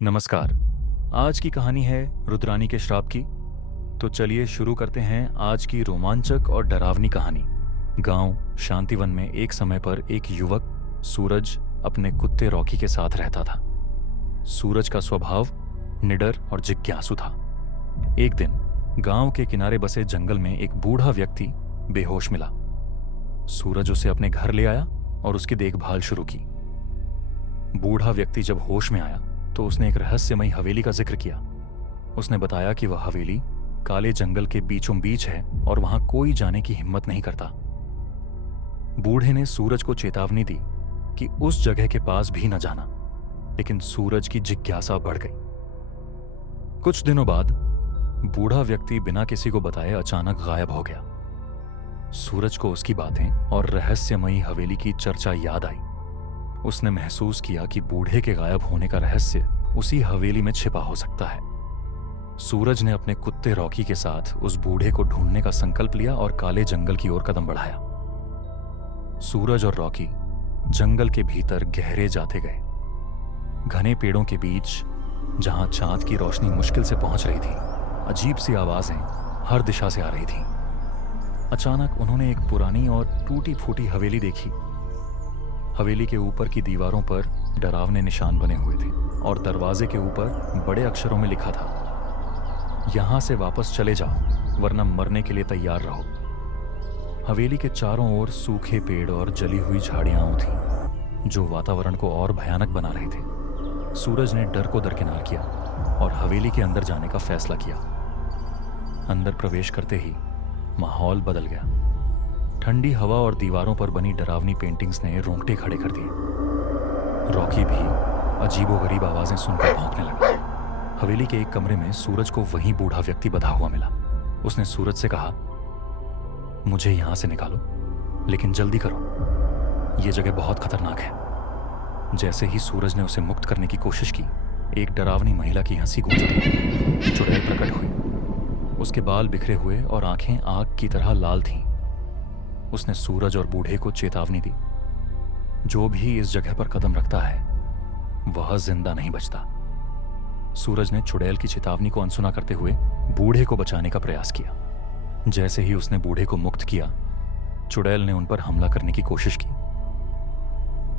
नमस्कार। आज की कहानी है रुद्रानी के श्राप की। तो चलिए शुरू करते हैं आज की रोमांचक और डरावनी कहानी। गांव शांतिवन में एक समय पर एक युवक सूरज अपने कुत्ते रॉकी के साथ रहता था। सूरज का स्वभाव निडर और जिज्ञासु था। एक दिन गांव के किनारे बसे जंगल में एक बूढ़ा व्यक्ति बेहोश मिला। सूरज उसे अपने घर ले आया और उसकी देखभाल शुरू की। बूढ़ा व्यक्ति जब होश में आया तो उसने एक रहस्यमयी हवेली का जिक्र किया। उसने बताया कि वह हवेली काले जंगल के बीचों बीच है और वहां कोई जाने की हिम्मत नहीं करता। बूढ़े ने सूरज को चेतावनी दी कि उस जगह के पास भी न जाना, लेकिन सूरज की जिज्ञासा बढ़ गई। कुछ दिनों बाद बूढ़ा व्यक्ति बिना किसी को बताए अचानक गायब हो गया। सूरज को उसकी बातें और रहस्यमयी हवेली की चर्चा याद आई। उसने महसूस किया कि बूढ़े के गायब होने का रहस्य उसी हवेली में छिपा हो सकता है। सूरज ने अपने कुत्ते रॉकी के साथ उस बूढ़े को ढूंढने का संकल्प लिया और काले जंगल की ओर कदम बढ़ाया। सूरज और रॉकी जंगल के भीतर गहरे जाते गए। घने पेड़ों के बीच जहां चांद की रोशनी मुश्किल से पहुंच रही थी, अजीब सी आवाजें हर दिशा से आ रही थीं। अचानक उन्होंने एक पुरानी और टूटी फूटी हवेली देखी। हवेली के ऊपर की दीवारों पर डरावने निशान बने हुए थे और दरवाजे के ऊपर बड़े अक्षरों में लिखा था, यहां से वापस चले जाओ वरना मरने के लिए तैयार रहो। हवेली के चारों ओर सूखे पेड़ और जली हुई झाड़ियां थीं जो वातावरण को और भयानक बना रहे थे। सूरज ने डर को दरकिनार किया और हवेली के अंदर जाने का फैसला किया। अंदर प्रवेश करते ही माहौल बदल गया। ठंडी हवा और दीवारों पर बनी डरावनी पेंटिंग्स ने रोंगटे खड़े कर दिए। रॉकी भी अजीबोगरीब आवाजें सुनकर भौंकने लगा। हवेली के एक कमरे में सूरज को वही बूढ़ा व्यक्ति बंधा हुआ मिला। उसने सूरज से कहा, मुझे यहां से निकालो, लेकिन जल्दी करो, यह जगह बहुत खतरनाक है। जैसे ही सूरज ने उसे मुक्त करने की कोशिश की, एक डरावनी महिला की हंसी गूंज उठी। चुड़ैल प्रकट हुई। उसके बाल बिखरे हुए और आंखें आग की तरह लाल थीं। उसने सूरज और बूढ़े को चेतावनी दी, जो भी इस जगह पर कदम रखता है वह जिंदा नहीं बचता। सूरज ने चुड़ैल की चेतावनी को अनसुना करते हुए बूढ़े को बचाने का प्रयास किया। जैसे ही उसने बूढ़े को मुक्त किया, चुड़ैल ने उन पर हमला करने की कोशिश की।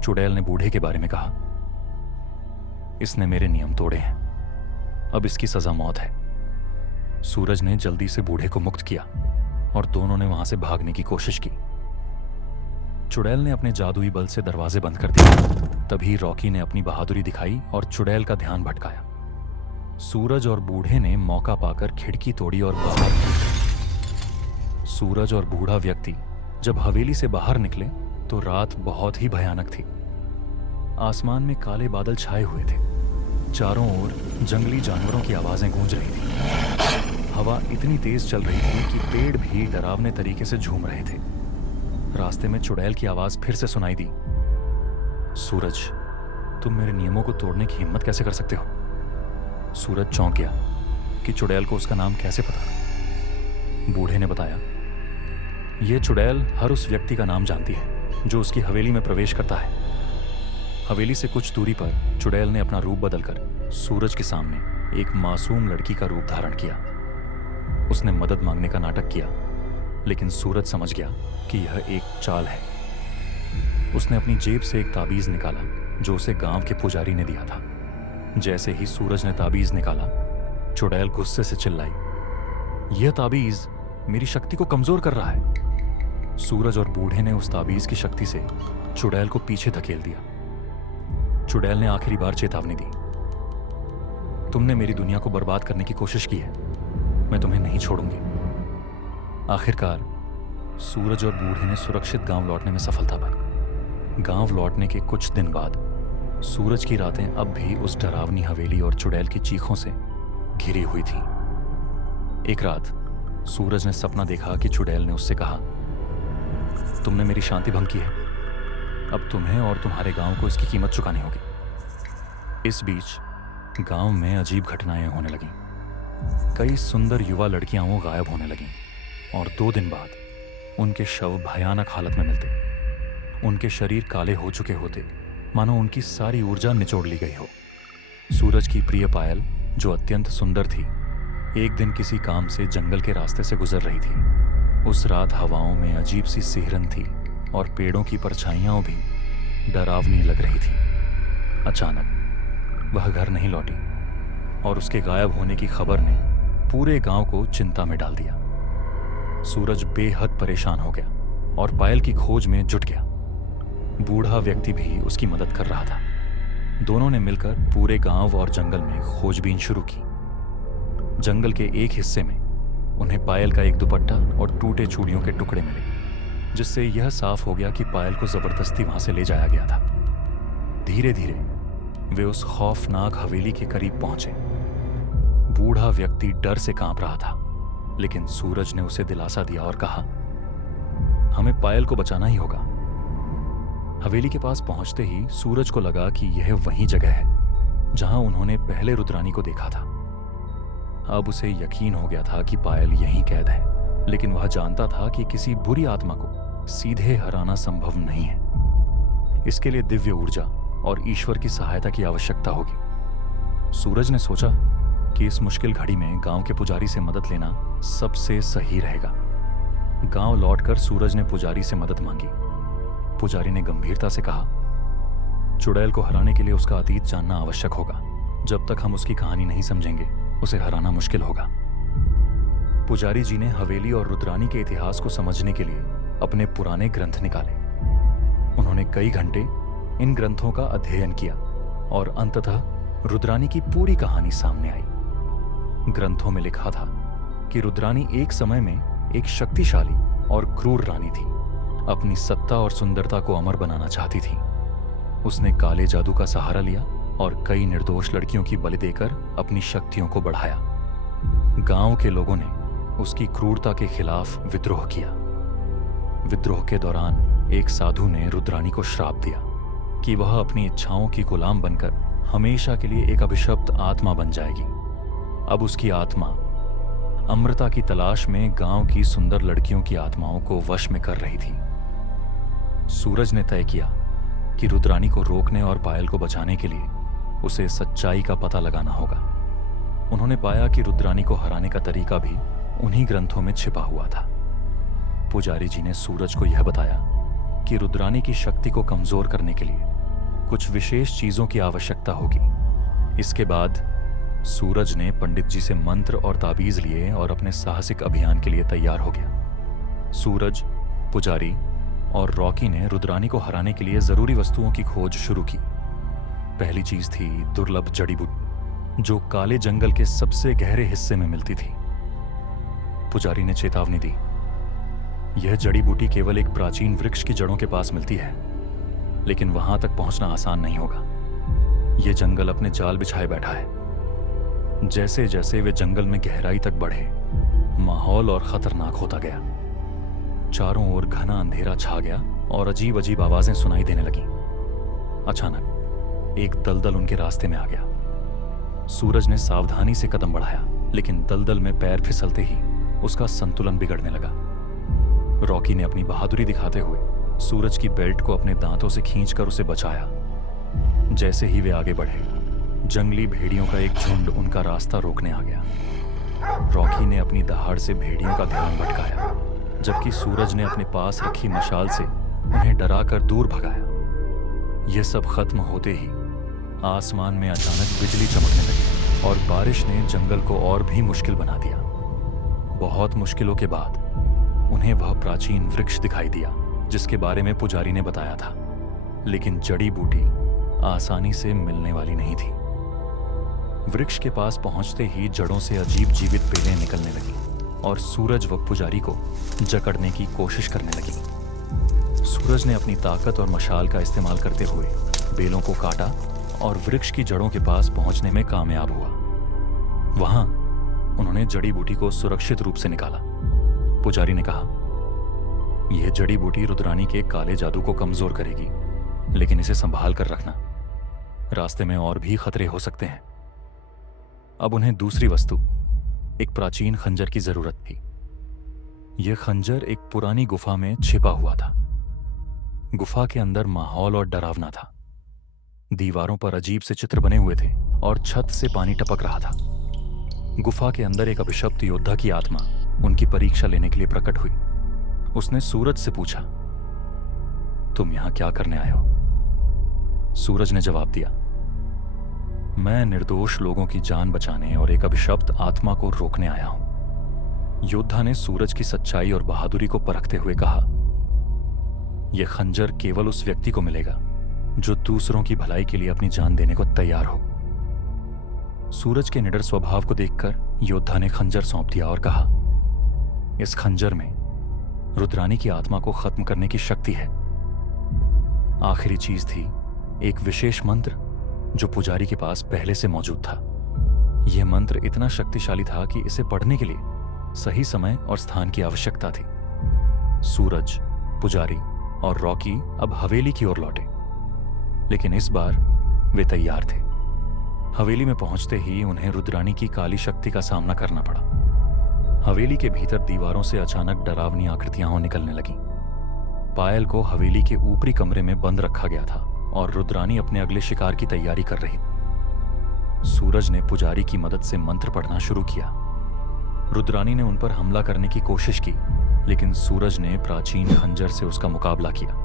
चुड़ैल ने बूढ़े के बारे में कहा, इसने मेरे नियम तोड़े हैं, अब इसकी सजा मौत है। सूरज ने जल्दी से बूढ़े को मुक्त किया और दोनों ने वहां से भागने की कोशिश की। चुड़ैल ने अपने जादुई बल से दरवाजे बंद कर दिए। तभी रॉकी ने अपनी बहादुरी दिखाई और चुड़ैल का ध्यान भटकाया। सूरज और बूढ़े ने मौका पाकर खिड़की तोड़ी और बाहर निकले। सूरज और बूढ़ा व्यक्ति जब हवेली से बाहर निकले तो रात बहुत ही भयानक थी। आसमान में काले बादल छाए हुए थे। चारों ओर जंगली जानवरों की आवाजें गूंज रही थी। हवा इतनी तेज चल रही थी कि पेड़ भी डरावने तरीके से झूम रहे थे। रास्ते में चुड़ैल की आवाज फिर से सुनाई दी, सूरज, तुम मेरे नियमों को तोड़ने की हिम्मत कैसे कर सकते हो? सूरज चौंक गया कि चुड़ैल को उसका नाम कैसे पता। बूढ़े ने बताया, यह चुड़ैल हर उस व्यक्ति का नाम जानती है जो उसकी हवेली में प्रवेश करता है। हवेली से कुछ दूरी पर चुड़ैल ने अपना रूप बदलकर सूरज के सामने एक मासूम लड़की का रूप धारण किया। उसने मदद मांगने का नाटक किया, लेकिन सूरज समझ गया कि यह एक चाल है। उसने अपनी जेब से एक ताबीज निकाला जो उसे गांव के पुजारी ने दिया था। जैसे ही सूरज ने ताबीज निकाला, चुड़ैल गुस्से से चिल्लाई, यह ताबीज मेरी शक्ति को कमजोर कर रहा है। सूरज और बूढ़े ने उस ताबीज की शक्ति से चुड़ैल को पीछे धकेल दिया। चुड़ैल ने आखिरी बार चेतावनी दी, तुमने मेरी दुनिया को बर्बाद करने की कोशिश की है, मैं तुम्हें नहीं छोड़ूंगी। आखिरकार सूरज और बूढ़े ने सुरक्षित गांव लौटने में सफलता पाई। गांव लौटने के कुछ दिन बाद सूरज की रातें अब भी उस डरावनी हवेली और चुड़ैल की चीखों से घिरी हुई थीं। एक रात सूरज ने सपना देखा कि चुड़ैल ने उससे कहा, तुमने मेरी शांति भंग की है, अब तुम्हें और तुम्हारे गांव को इसकी कीमत चुकानी होगी। इस बीच गांव में अजीब घटनाएं होने लगीं। कई सुंदर युवा लड़कियां वो गायब होने लगीं और 2 दिन बाद उनके शव भयानक हालत में मिलते। उनके शरीर काले हो चुके होते, मानो उनकी सारी ऊर्जा निचोड़ ली गई हो। सूरज की प्रिय पायल, जो अत्यंत सुंदर थी, एक दिन किसी काम से जंगल के रास्ते से गुजर रही थी। उस रात हवाओं में अजीब सी सिहरन थी और पेड़ों की परछाइयां भी डरावनी लग रही थी। अचानक वह घर नहीं लौटी और उसके गायब होने की खबर ने पूरे गांव को चिंता में डाल दिया। सूरज बेहद परेशान हो गया और पायल की खोज में जुट गया। बूढ़ा व्यक्ति भी उसकी मदद कर रहा था। दोनों ने मिलकर पूरे गांव और जंगल में खोजबीन शुरू की। जंगल के एक हिस्से में उन्हें पायल का एक दुपट्टा और टूटे चूड़ियों के टुकड़े मिले, जिससे यह साफ हो गया कि पायल को जबरदस्ती वहां से ले जाया गया था। धीरे धीरे वे उस खौफनाक हवेली के करीब पहुंचे। बूढ़ा व्यक्ति डर से कांप रहा था, लेकिन सूरज ने उसे दिलासा दिया और कहा, हमें पायल को बचाना ही होगा। हवेली के पास पहुंचते ही सूरज को लगा कि यह वही जगह है जहां उन्होंने पहले रुद्रानी को देखा था। अब उसे यकीन हो गया था कि पायल यहीं कैद है, लेकिन वह जानता था कि किसी बुरी आत्मा को सीधे हराना संभव नहीं है। इसके लिए दिव्य ऊर्जा और ईश्वर की सहायता की आवश्यकता होगी। सूरज ने सोचा कि इस मुश्किल घड़ी में गांव के पुजारी से मदद लेना सबसे सही रहेगा। गांव लौटकर सूरज ने पुजारी से मदद मांगी। पुजारी ने गंभीरता से कहा, चुड़ैल को हराने के लिए उसका अतीत जानना आवश्यक होगा। जब तक हम उसकी कहानी नहीं समझेंगे, उसे हराना मुश्किल होगा। पुजारी जी ने हवेली और रुद्रानी के इतिहास को समझने के लिए अपने पुराने ग्रंथ निकाले। उन्होंने कई घंटे इन ग्रंथों का अध्ययन किया और अंततः रुद्रानी की पूरी कहानी सामने आई। ग्रंथों में लिखा था कि रुद्रानी एक समय में एक शक्तिशाली और क्रूर रानी थी। अपनी सत्ता और सुंदरता को अमर बनाना चाहती थी। उसने काले जादू का सहारा लिया और कई निर्दोष लड़कियों की बलि देकर अपनी शक्तियों को बढ़ाया। गांव के लोगों ने उसकी क्रूरता के खिलाफ विद्रोह किया। विद्रोह के दौरान एक साधु ने रुद्रानी को श्राप दिया कि वह अपनी इच्छाओं की गुलाम बनकर हमेशा के लिए एक अभिशप्त आत्मा बन जाएगी। अब उसकी आत्मा अमृता की तलाश में गांव की सुंदर लड़कियों की आत्माओं को वश में कर रही थी। सूरज ने तय किया कि रुद्रानी को रोकने और पायल को बचाने के लिए उसे सच्चाई का पता लगाना होगा। उन्होंने पाया कि रुद्रानी को हराने का तरीका भी उन्हीं ग्रंथों में छिपा हुआ था। पुजारी जी ने सूरज को यह बताया कि रुद्रानी की शक्ति को कमजोर करने के लिए कुछ विशेष चीजों की आवश्यकता होगी। इसके बाद सूरज ने पंडित जी से मंत्र और ताबीज लिए और अपने साहसिक अभियान के लिए तैयार हो गया। सूरज, पुजारी और रॉकी ने रुद्रानी को हराने के लिए जरूरी वस्तुओं की खोज शुरू की। पहली चीज थी दुर्लभ जड़ी बूटी, जो काले जंगल के सबसे गहरे हिस्से में मिलती थी। पुजारी ने चेतावनी दी, यह जड़ी बूटी केवल एक प्राचीन वृक्ष की जड़ों के पास मिलती है, लेकिन वहां तक पहुंचना आसान नहीं होगा। यह जंगल अपने जाल बिछाए बैठा है। जैसे जैसे वे जंगल में गहराई तक बढ़े, माहौल और खतरनाक होता गया। चारों ओर घना अंधेरा छा गया और अजीब अजीब आवाजें सुनाई देने लगीं। अचानक एक दलदल उनके रास्ते में आ गया। सूरज ने सावधानी से कदम बढ़ाया, लेकिन दलदल में पैर फिसलते ही उसका संतुलन बिगड़ने लगा। रॉकी ने अपनी बहादुरी दिखाते हुए सूरज की बेल्ट को अपने दांतों से खींचकर उसे बचाया। जैसे ही वे आगे बढ़े, जंगली भेड़ियों का एक झुंड उनका रास्ता रोकने आ गया। रॉकी ने अपनी दहाड़ से भेड़ियों का ध्यान भटकाया, जबकि सूरज ने अपने पास रखी मशाल से उन्हें डराकर दूर भगाया। यह सब खत्म होते ही आसमान में अचानक बिजली चमकने लगी और बारिश ने जंगल को और भी मुश्किल बना दिया। बहुत मुश्किलों के बाद उन्हें वह प्राचीन वृक्ष दिखाई दिया जिसके बारे में पुजारी ने बताया था, लेकिन जड़ी बूटी आसानी से मिलने वाली नहीं थी। वृक्ष के पास पहुंचते ही जड़ों से अजीब जीवित बेलें निकलने लगीं और सूरज व पुजारी को जकड़ने की कोशिश करने लगी। सूरज ने अपनी ताकत और मशाल का इस्तेमाल करते हुए बेलों को काटा और वृक्ष की जड़ों के पास पहुंचने में कामयाब हुआ। वहां उन्होंने जड़ी बूटी को सुरक्षित रूप से निकाला। पुजारी ने कहा, यह जड़ी बूटी रुद्रानी के काले जादू को कमजोर करेगी, लेकिन इसे संभाल कर रखना, रास्ते में और भी खतरे हो सकते हैं। अब उन्हें दूसरी वस्तु, एक प्राचीन खंजर की जरूरत थी। यह खंजर एक पुरानी गुफा में छिपा हुआ था। गुफा के अंदर माहौल और डरावना था। दीवारों पर अजीब से चित्र बने हुए थे और छत से पानी टपक रहा था। गुफा के अंदर एक अभिशप्त योद्धा की आत्मा उनकी परीक्षा लेने के लिए प्रकट हुई। उसने सूरज से पूछा, तुम यहां क्या करने आए हो? सूरज ने जवाब दिया, मैं निर्दोष लोगों की जान बचाने और एक अभिशप्त आत्मा को रोकने आया हूं। योद्धा ने सूरज की सच्चाई और बहादुरी को परखते हुए कहा, यह खंजर केवल उस व्यक्ति को मिलेगा जो दूसरों की भलाई के लिए अपनी जान देने को तैयार हो। सूरज के निडर स्वभाव को देखकर योद्धा ने खंजर सौंप दिया और कहा, इस खंजर में रुद्रानी की आत्मा को खत्म करने की शक्ति है। आखिरी चीज थी एक विशेष मंत्र जो पुजारी के पास पहले से मौजूद था। यह मंत्र इतना शक्तिशाली था कि इसे पढ़ने के लिए सही समय और स्थान की आवश्यकता थी। सूरज, पुजारी और रॉकी अब हवेली की ओर लौटे, लेकिन इस बार वे तैयार थे। हवेली में पहुंचते ही उन्हें रुद्रानी की काली शक्ति का सामना करना पड़ा। हवेली के भीतर दीवारों से अचानक डरावनी आकृतियां निकलने लगीं। पायल को हवेली के ऊपरी कमरे में बंद रखा गया था और रुद्रानी अपने अगले शिकार की तैयारी कर रही। सूरज ने पुजारी की मदद से मंत्र पढ़ना शुरू किया। रुद्रानी ने उन पर हमला करने की कोशिश की, लेकिन सूरज ने प्राचीन खंजर से उसका मुकाबला किया।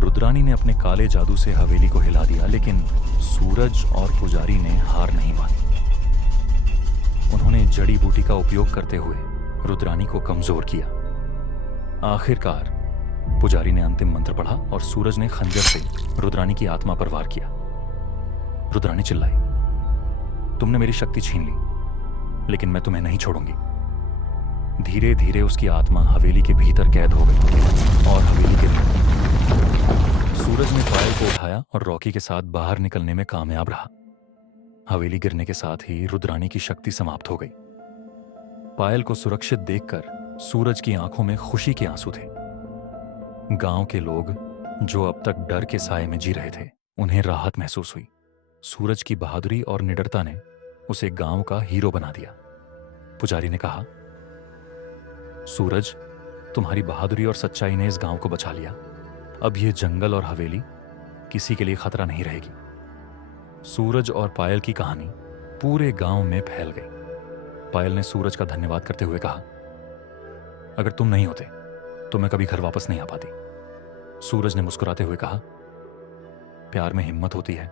रुद्रानी ने अपने काले जादू से हवेली को हिला दिया, लेकिन सूरज और पुजारी ने हार नहीं मानी। उन्होंने जड़ी बूटी का उपयोग करते हुए रुद्रानी को कमजोर किया। आखिरकार पुजारी ने अंतिम मंत्र पढ़ा और सूरज ने खंजर से रुद्रानी की आत्मा पर वार किया। रुद्रानी चिल्लाई, तुमने मेरी शक्ति छीन ली, लेकिन मैं तुम्हें नहीं छोड़ूंगी। धीरे धीरे उसकी आत्मा हवेली के भीतर कैद हो गई और हवेली गिर गई। सूरज ने पायल को उठाया और रॉकी के साथ बाहर निकलने में कामयाब रहा। हवेली गिरने के साथ ही रुद्रानी की शक्ति समाप्त हो गई। पायल को सुरक्षित देखकर सूरज की आंखों में खुशी के आंसू थे। गांव के लोग जो अब तक डर के साए में जी रहे थे, उन्हें राहत महसूस हुई। सूरज की बहादुरी और निडरता ने उसे गांव का हीरो बना दिया। पुजारी ने कहा, सूरज, तुम्हारी बहादुरी और सच्चाई ने इस गांव को बचा लिया। अब यह जंगल और हवेली किसी के लिए खतरा नहीं रहेगी। सूरज और पायल की कहानी पूरे गांव में फैल गई। पायल ने सूरज का धन्यवाद करते हुए कहा, अगर तुम नहीं होते तो मैं कभी घर वापस नहीं आ पाती। सूरज ने मुस्कुराते हुए कहा, प्यार में हिम्मत होती है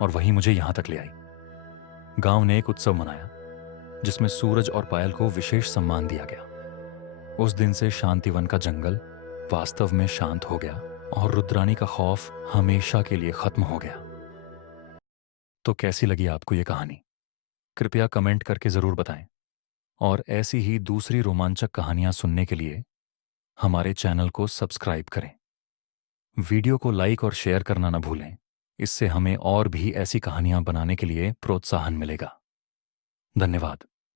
और वही मुझे यहां तक ले आई। गांव ने एक उत्सव मनाया जिसमें सूरज और पायल को विशेष सम्मान दिया गया। उस दिन से शांतिवन का जंगल वास्तव में शांत हो गया और रुद्रानी का खौफ हमेशा के लिए खत्म हो गया। तो कैसी लगी आपको ये कहानी? कृपया कमेंट करके जरूर बताएं और ऐसी ही दूसरी रोमांचक कहानियां सुनने के लिए हमारे चैनल को सब्सक्राइब करें। वीडियो को लाइक और शेयर करना न भूलें। इससे हमें और भी ऐसी कहानियां बनाने के लिए प्रोत्साहन मिलेगा। धन्यवाद।